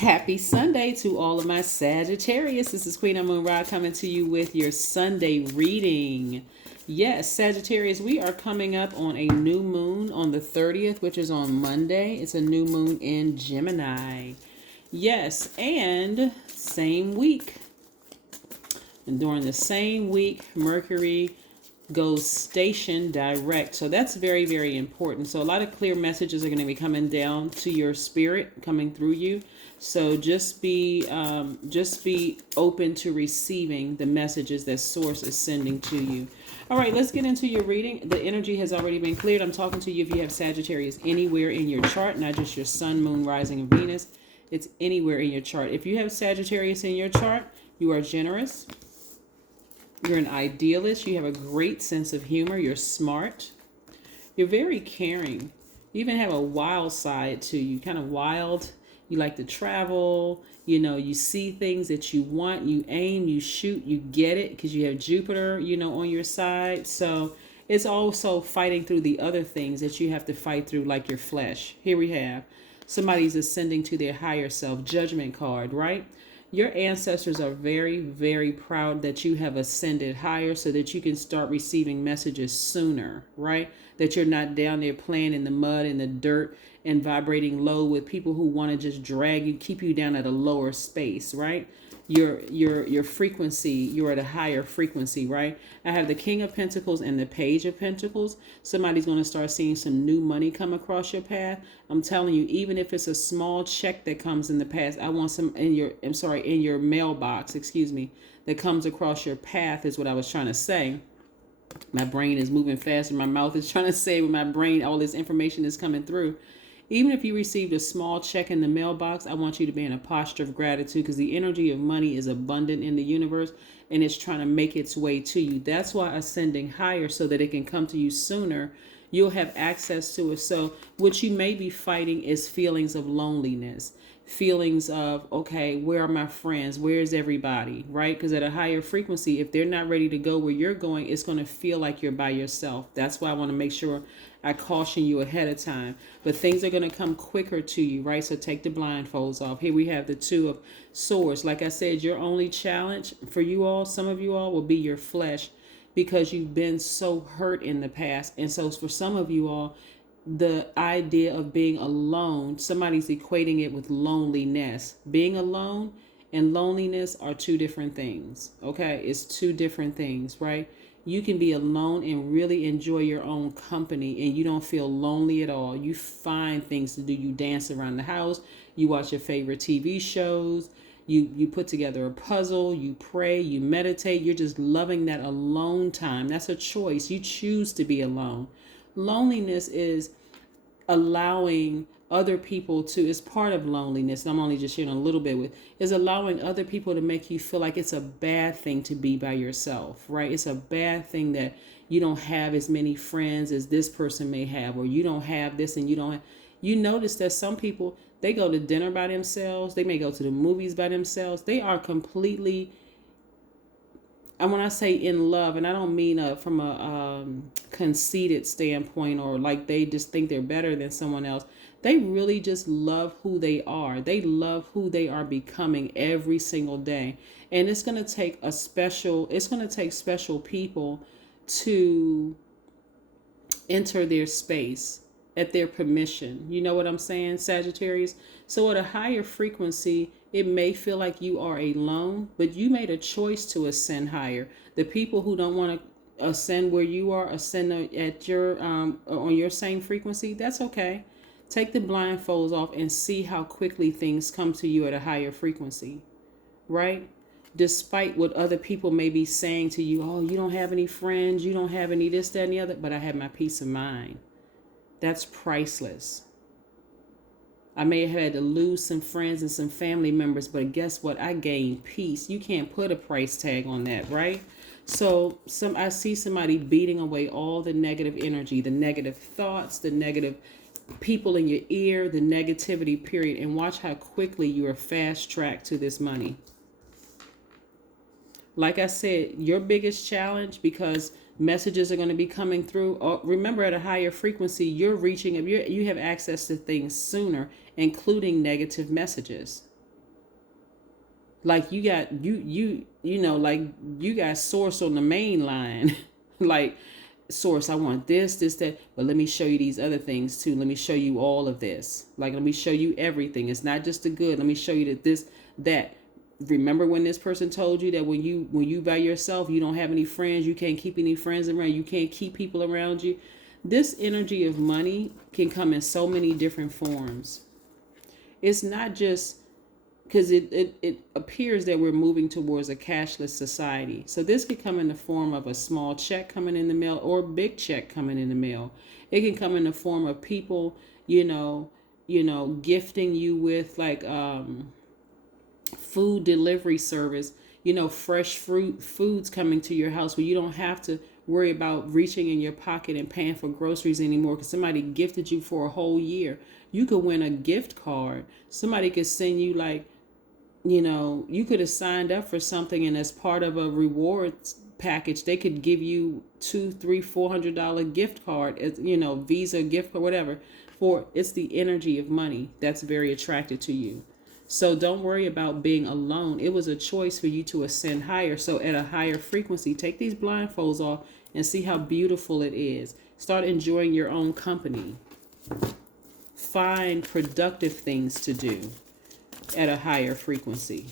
Happy Sunday to all of my Sagittarius. This is Queen Amun Ra coming to you with your Sunday reading. Yes, Sagittarius, we are coming up on a new moon on the 30th, which is on Monday. It's a new moon in Gemini. Yes, and same week. And during the same week, Mercury goes station direct. So that's very, very important. So a lot of clear messages are going to be coming down to your spirit, coming through you. So just be open to receiving the messages that Source is sending to you. All right, let's get into your reading. The energy has already been cleared. I'm talking to you if you have Sagittarius anywhere in your chart, not just your sun, moon, rising, and Venus. It's anywhere in your chart. If you have Sagittarius in your chart, you are generous. You're an idealist. You have a great sense of humor. You're smart. You're very caring. You even have a wild side to you, kind of wild. You like to travel. You see things that you want. You aim, you shoot, you get it because you have Jupiter, on your side. So it's also fighting through the other things that you have to fight through, like your flesh. Here we have somebody's ascending to their higher self, judgment card, right? Your ancestors are very, very proud that you have ascended higher so that you can start receiving messages sooner, right? That you're not down there playing in the mud, in the dirt, and vibrating low with people who want to just drag you, keep you down at a lower space, right? Your frequency, you're at a higher frequency, right? I have the King of Pentacles and the Page of Pentacles. Somebody's going to start seeing some new money come across your path. I'm telling you, even if it's a small check that comes in the past, I want some in your mailbox, that comes across your path is what I was trying to say. My brain is moving faster. My mouth is trying to say with my brain, all this information is coming through. Even if you received a small check in the mailbox, I want you to be in a posture of gratitude because the energy of money is abundant in the universe and it's trying to make its way to you. That's why ascending higher so that it can come to you sooner. You'll have access to it. So what you may be fighting is feelings of loneliness, feelings of, okay, where are my friends? Where's everybody? Right? Because at a higher frequency, if they're not ready to go where you're going, it's going to feel like you're by yourself. That's why I want to make sure I caution you ahead of time. But things are going to come quicker to you, right? So take the blindfolds off. Here we have the Two of Swords. Like I said, your only challenge for you all, some of you all, will be your flesh because you've been so hurt in the past. And so for some of you all, the idea of being alone, somebody's equating it with loneliness. Being alone and loneliness are two different things. Okay, it's two different things, right? You can be alone and really enjoy your own company and you don't feel lonely at all. You find things to do. You dance around the house, you watch your favorite TV shows, you put together a puzzle, you pray, you meditate. You're just loving that alone time. That's a choice. You choose to be alone. Loneliness is allowing other people to, is part of loneliness. I'm only just sharing a little bit with, is allowing other people to make you feel like it's a bad thing to be by yourself, right? It's a bad thing that you don't have as many friends as this person may have, or you don't have this and you don't have, you notice that some people, they go to dinner by themselves. They may go to the movies by themselves. They are completely, and when I say in love, and I don't mean from a conceited standpoint or like they just think they're better than someone else. They really just love who they are. They love who they are becoming every single day. And it's going to take special people to enter their space at their permission. You know what I'm saying, Sagittarius? So at a higher frequency, it may feel like you are alone, but you made a choice to ascend higher. The people who don't want to ascend where you are, ascend at your on your same frequency, that's okay. Take the blindfolds off and see how quickly things come to you at a higher frequency, right? Despite what other people may be saying to you, oh, you don't have any friends, you don't have any this, that, and the other, but I have my peace of mind. That's priceless. I may have had to lose some friends and some family members, but guess what? I gained peace. You can't put a price tag on that, right? So I see somebody beating away all the negative energy, the negative thoughts, the negative people in your ear, the negativity, period. And watch how quickly you are fast tracked to this money. Like I said, your biggest challenge, because messages are going to be coming through. Remember, at a higher frequency, you're reaching, you have access to things sooner, including negative messages. Like you got like you got source on the main line. Like, source, I want this, that, but let me show you these other things too. Let me show you all of this. Like, let me show you everything. It's not just the good. Let me show you that. Remember when this person told you that when you by yourself, you don't have any friends, you can't keep any friends around, you can't keep people around you. This energy of money can come in so many different forms. It's not just because it appears that we're moving towards a cashless society. So this could come in the form of a small check coming in the mail or a big check coming in the mail. It can come in the form of people, gifting you with like food delivery service, fresh foods coming to your house where you don't have to worry about reaching in your pocket and paying for groceries anymore because somebody gifted you for a whole year. You could win a gift card. Somebody could send you like, you could have signed up for something, and as part of a rewards package, they could give you $200, $300, $400 gift card, Visa gift card, whatever. It's the energy of money that's very attracted to you. So don't worry about being alone. It was a choice for you to ascend higher. So at a higher frequency, take these blindfolds off and see how beautiful it is. Start enjoying your own company. Find productive things to do at a higher frequency.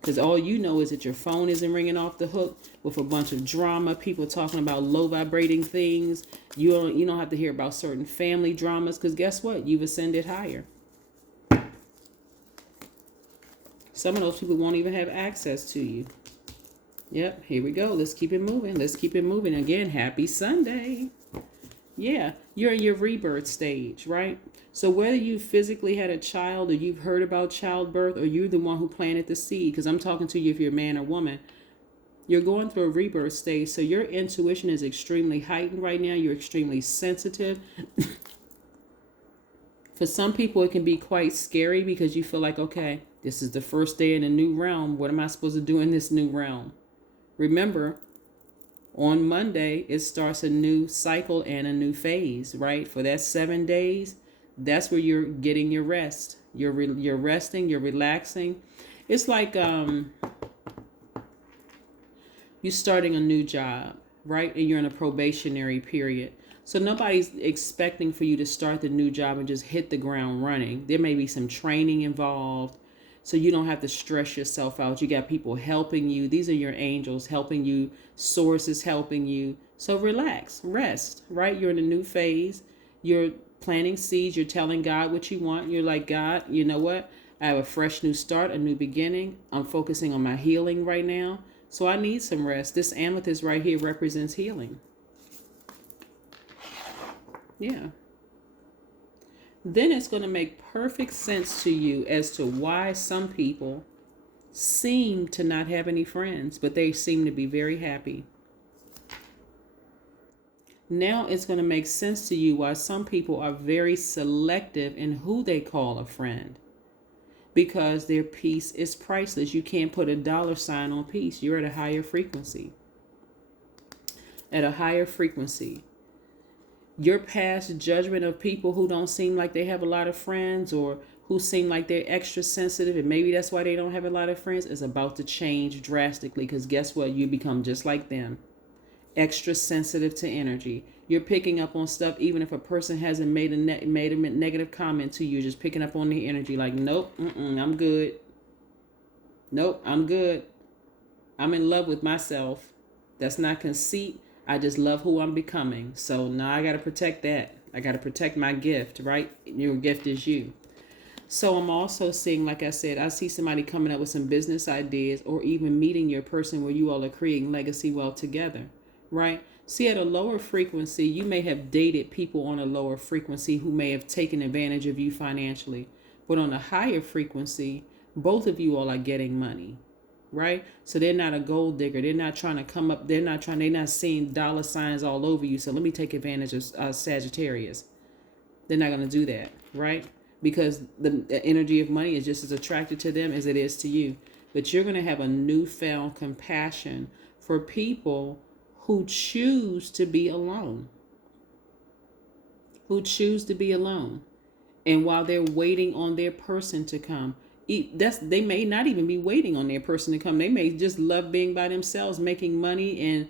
Because all you know is that your phone isn't ringing off the hook with a bunch of drama, people talking about low vibrating things. You don't have to hear about certain family dramas, because guess what? You've ascended higher. Some of those people won't even have access to you. Yep, here we go. Let's keep it moving. Let's keep it moving. Again, happy Sunday. Yeah, you're in your rebirth stage, right? So whether you physically had a child or you've heard about childbirth or you're the one who planted the seed, because I'm talking to you if you're a man or woman, you're going through a rebirth stage. So your intuition is extremely heightened right now. You're extremely sensitive. For some people, it can be quite scary because you feel like, okay, this is the first day in a new realm. What am I supposed to do in this new realm? Remember, on Monday, it starts a new cycle and a new phase, right? For that 7 days, that's where you're getting your rest. You're resting, you're relaxing. It's like you're starting a new job, right? And you're in a probationary period. So nobody's expecting for you to start the new job and just hit the ground running. There may be some training involved, so you don't have to stress yourself out. You got people helping you. These are your angels helping you, sources helping you. So relax, rest, right? You're in a new phase. You're planting seeds. You're telling God what you want. You're like, God, you know what? I have a fresh new start, a new beginning. I'm focusing on my healing right now. So I need some rest. This amethyst right here represents healing. Yeah. Then it's going to make perfect sense to you as to why some people seem to not have any friends, but they seem to be very happy. Now it's going to make sense to you why some people are very selective in who they call a friend. Because their peace is priceless. You can't put a dollar sign on peace. You're at a higher frequency. At a higher frequency. Your past judgment of people who don't seem like they have a lot of friends or who seem like they're extra sensitive and maybe that's why they don't have a lot of friends is about to change drastically, because guess what? You become just like them. Extra sensitive to energy. You're picking up on stuff even if a person hasn't made a negative comment to you. Just picking up on the energy like, nope, I'm good. Nope, I'm good. I'm in love with myself. That's not conceit. I just love who I'm becoming. So now I got to protect that. I got to protect my gift, right? Your gift is you. So I'm also seeing, like I said, I see somebody coming up with some business ideas or even meeting your person where you all are creating legacy wealth together, right? See, at a lower frequency, you may have dated people on a lower frequency who may have taken advantage of you financially. But on a higher frequency, both of you all are getting money. Right? So they're not a gold digger. They're not trying to come up. They're not seeing dollar signs all over you. So let me take advantage of Sagittarius. They're not going to do that. Right? Because the energy of money is just as attracted to them as it is to you. But you're going to have a newfound compassion for people who choose to be alone. Who choose to be alone. And while they're waiting on their person to come, they may not even be waiting on their person to come. They may just love being by themselves, making money, and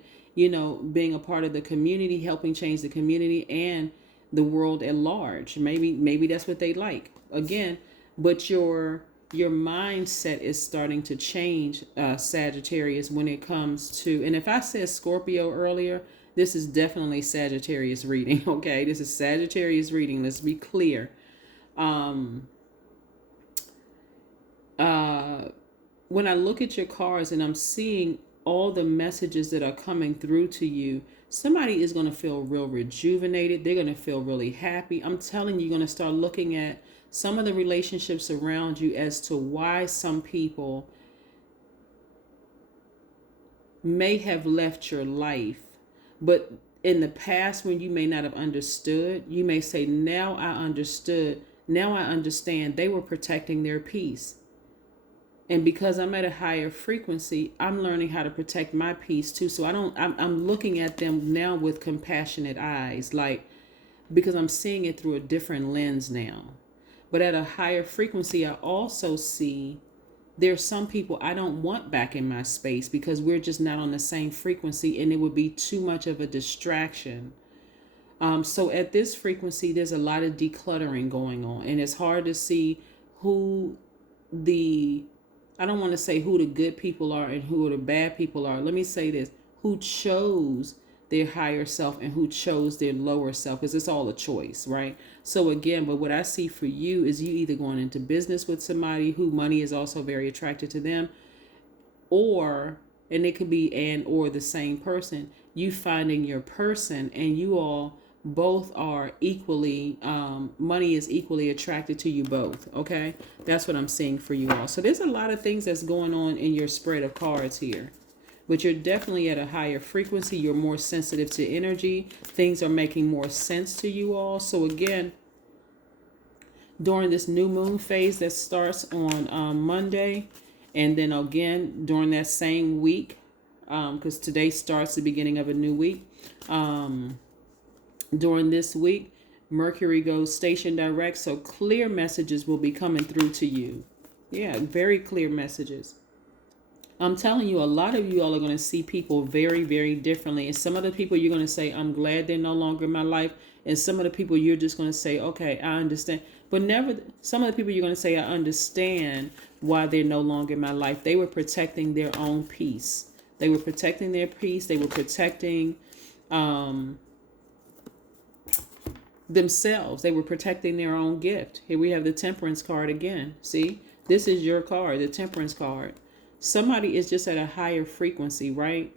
being a part of the community, helping change the community and the world at large. Maybe that's what they like. Again, but your mindset is starting to change, Sagittarius, when it comes to, and if I said Scorpio earlier, this is definitely Sagittarius reading. Okay, this is Sagittarius reading. Let's be clear. When I look at your cards and I'm seeing all the messages that are coming through to you, somebody is going to feel real rejuvenated. They're going to feel really happy. I'm telling you, you're going to start looking at some of the relationships around you as to why some people may have left your life. But in the past, when you may not have understood, you may say, now I understood. Now I understand they were protecting their peace. And because I'm at a higher frequency, I'm learning how to protect my peace too. So I'm looking at them now with compassionate eyes, because I'm seeing it through a different lens now. But at a higher frequency, I also see there's some people I don't want back in my space because we're just not on the same frequency, and it would be too much of a distraction. So at this frequency, there's a lot of decluttering going on, and it's hard to see I don't want to say who the good people are and who the bad people are. Let me say this: who chose their higher self and who chose their lower self, because it's all a choice, right? So again, but what I see for you is you either going into business with somebody who money is also very attracted to them, and it could be or the same person, you finding your person, and you all both are equally, money is equally attracted to you both. Okay, that's what I'm seeing for you all. So there's a lot of things that's going on in your spread of cards here, but you're definitely at a higher frequency. You're more sensitive to energy. Things are making more sense to you all. So again, during this new moon phase that starts on Monday, and then again during that same week, because today starts the beginning of a new week, during this week, Mercury goes station direct, so clear messages will be coming through to you. Yeah, very clear messages. I'm telling you, a lot of you all are going to see people very, very differently. And some of the people you're going to say, I'm glad they're no longer in my life. And some of the people you're just going to say, okay, I understand. But some of the people you're going to say, I understand why they're no longer in my life. They were protecting their own peace. They were protecting their peace. They were protecting themselves. They were protecting their own gift. Here we have the Temperance card again. See, this is your card, the Temperance card. Somebody is just at a higher frequency, right?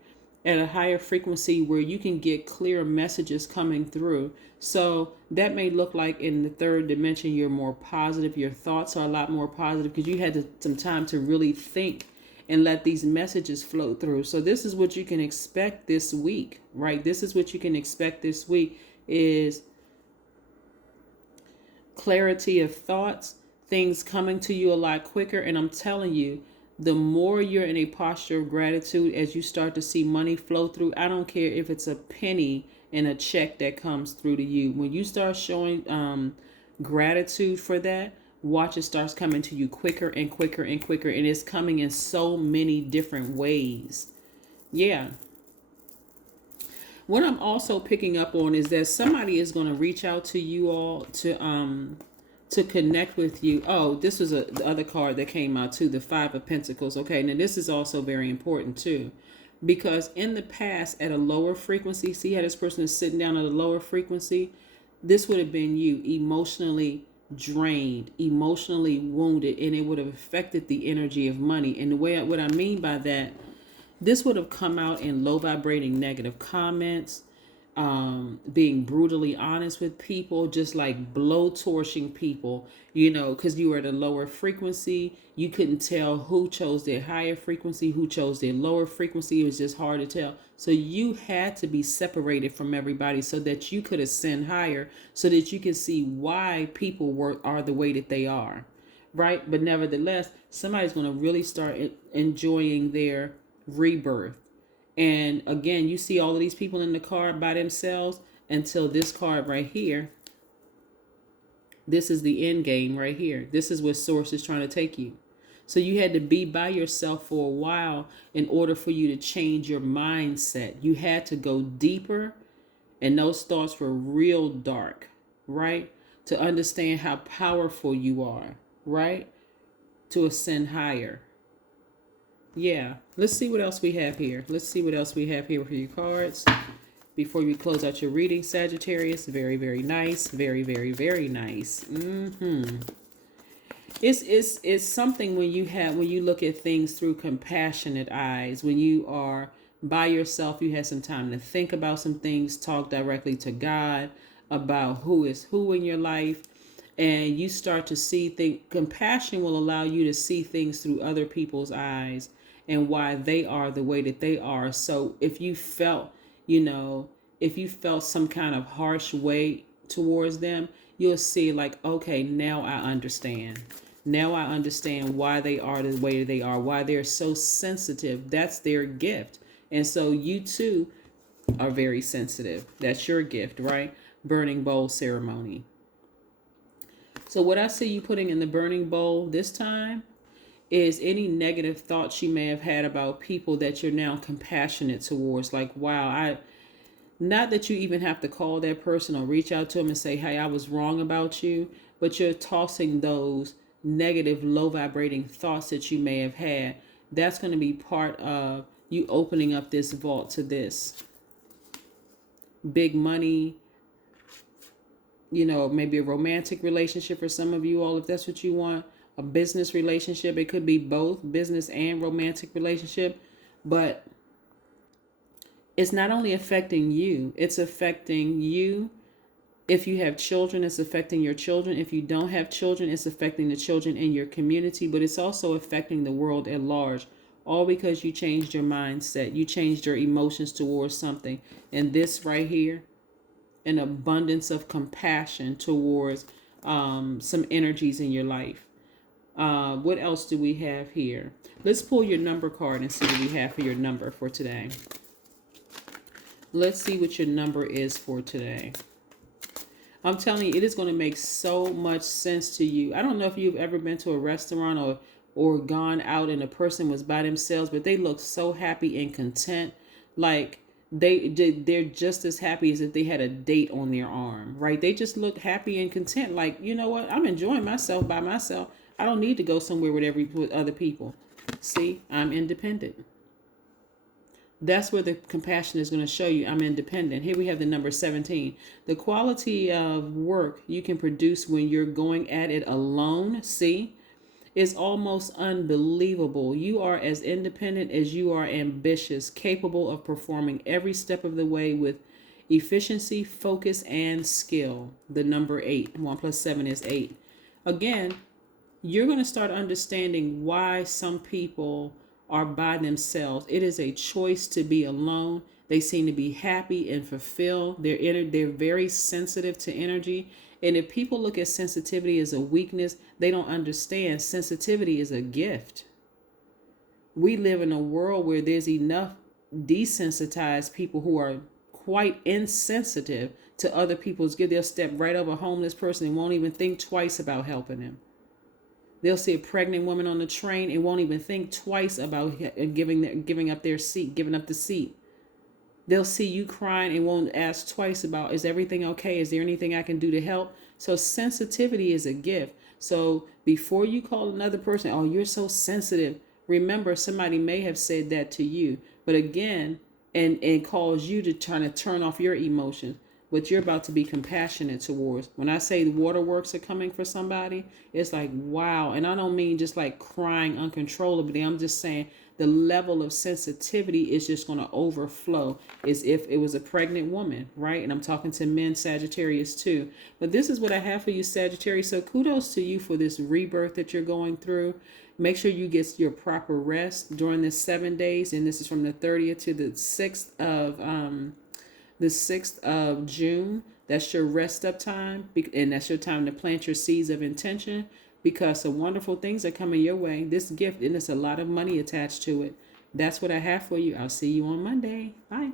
At a higher frequency where you can get clear messages coming through. So that may look like in the third dimension, you're more positive. Your thoughts are a lot more positive because you had some time to really think and let these messages flow through. So this is what you can expect this week, right? This is what you can expect this week is clarity of thoughts, things coming to you a lot quicker. And I'm telling you, the more you're in a posture of gratitude as you start to see money flow through, I don't care if it's a penny in a check that comes through to you. When you start showing gratitude for that, watch it starts coming to you quicker and quicker and quicker. And it's coming in so many different ways. Yeah. What I'm also picking up on is that somebody is going to reach out to you all to connect with you. Oh, this was the other card that came out too, the Five of Pentacles. Okay, now this is also very important too, because in the past at a lower frequency, see how this person is sitting down at a lower frequency? This would have been you emotionally drained, emotionally wounded, and it would have affected the energy of money. And what I mean by that, this would have come out in low vibrating negative comments, being brutally honest with people, just like blowtorching people, because you were at a lower frequency. You couldn't tell who chose their higher frequency, who chose their lower frequency. It was just hard to tell. So you had to be separated from everybody so that you could ascend higher, so that you can see why people are the way that they are, right? But nevertheless, somebody's going to really start enjoying their rebirth. And again, you see all of these people in the card by themselves until this card right here. This is the end game right here. This is where Source is trying to take you. So you had to be by yourself for a while in order for you to change your mindset. You had to go deeper, and those thoughts were real dark, right? To understand how powerful you are, right? To ascend higher. Yeah. Let's see what else we have here. Let's see what else we have here for your cards. Before we close out your reading, Sagittarius. Very, very nice. Very, very, very nice. It's something when you look at things through compassionate eyes. When you are by yourself, you have some time to think about some things, talk directly to God about who is who in your life, and you start to see things. Compassion will allow you to see things through other people's eyes and why they are the way that they are. So if you felt, if you felt some kind of harsh way towards them, you'll see like, okay, now I understand. Now I understand why they are the way they are, why they're so sensitive. That's their gift. And so you too are very sensitive. That's your gift, right? Burning bowl ceremony. So what I see you putting in the burning bowl this time is any negative thoughts you may have had about people that you're now compassionate towards. Like, wow, not that you even have to call that person or reach out to them and say, hey, I was wrong about you, but you're tossing those negative, low vibrating thoughts that you may have had. That's going to be part of you opening up this vault to this. Big money, maybe a romantic relationship for some of you all, if that's what you want. A business relationship. It could be both business and romantic relationship. But it's not only affecting you, it's affecting you. If you have children, it's affecting your children. If you don't have children, it's affecting the children in your community. But it's also affecting the world at large. All because you changed your mindset. You changed your emotions towards something. And this right here, an abundance of compassion towards some energies in your life. What else do we have here? Let's pull your number card and see what we have for your number for today. Let's see what your number is for today. I'm telling you, it is going to make so much sense to you. I don't know if you've ever been to a restaurant or gone out and a person was by themselves, but they look so happy and content. Like they're just as happy as if they had a date on their arm, right? They just look happy and content. Like, you know what? I'm enjoying myself by myself. I don't need to go somewhere with other people. See, I'm independent. That's where the compassion is going to show you I'm independent. Here we have the number 17. The quality of work you can produce when you're going at it alone, see, is almost unbelievable. You are as independent as you are ambitious, capable of performing every step of the way with efficiency, focus, and skill. The number 8. 1 plus 7 is 8. Again, you're going to start understanding why some people are by themselves. It is a choice to be alone. They seem to be happy and fulfilled. They're very sensitive to energy. And if people look at sensitivity as a weakness, they don't understand sensitivity is a gift. We live in a world where there's enough desensitized people who are quite insensitive to other people's gifts. They'll step right over a homeless person and won't even think twice about helping them. They'll see a pregnant woman on the train and won't even think twice about giving up their seat, giving up the seat. They'll see you crying and won't ask twice about, is everything okay? Is there anything I can do to help? So sensitivity is a gift. So before you call another person, oh, you're so sensitive, remember somebody may have said that to you. But again, and cause you to try to turn off your emotions. What you're about to be compassionate towards. When I say the waterworks are coming for somebody, it's like, wow. And I don't mean just like crying uncontrollably. I'm just saying the level of sensitivity is just going to overflow as if it was a pregnant woman, right? And I'm talking to men, Sagittarius too. But this is what I have for you, Sagittarius. So kudos to you for this rebirth that you're going through. Make sure you get your proper rest during this 7 days. And this is from the 30th to the 6th of June. That's your rest up time, and that's your time to plant your seeds of intention, because some wonderful things are coming your way. This gift, and there's a lot of money attached to it. That's what I have for you. I'll see you on Monday. Bye.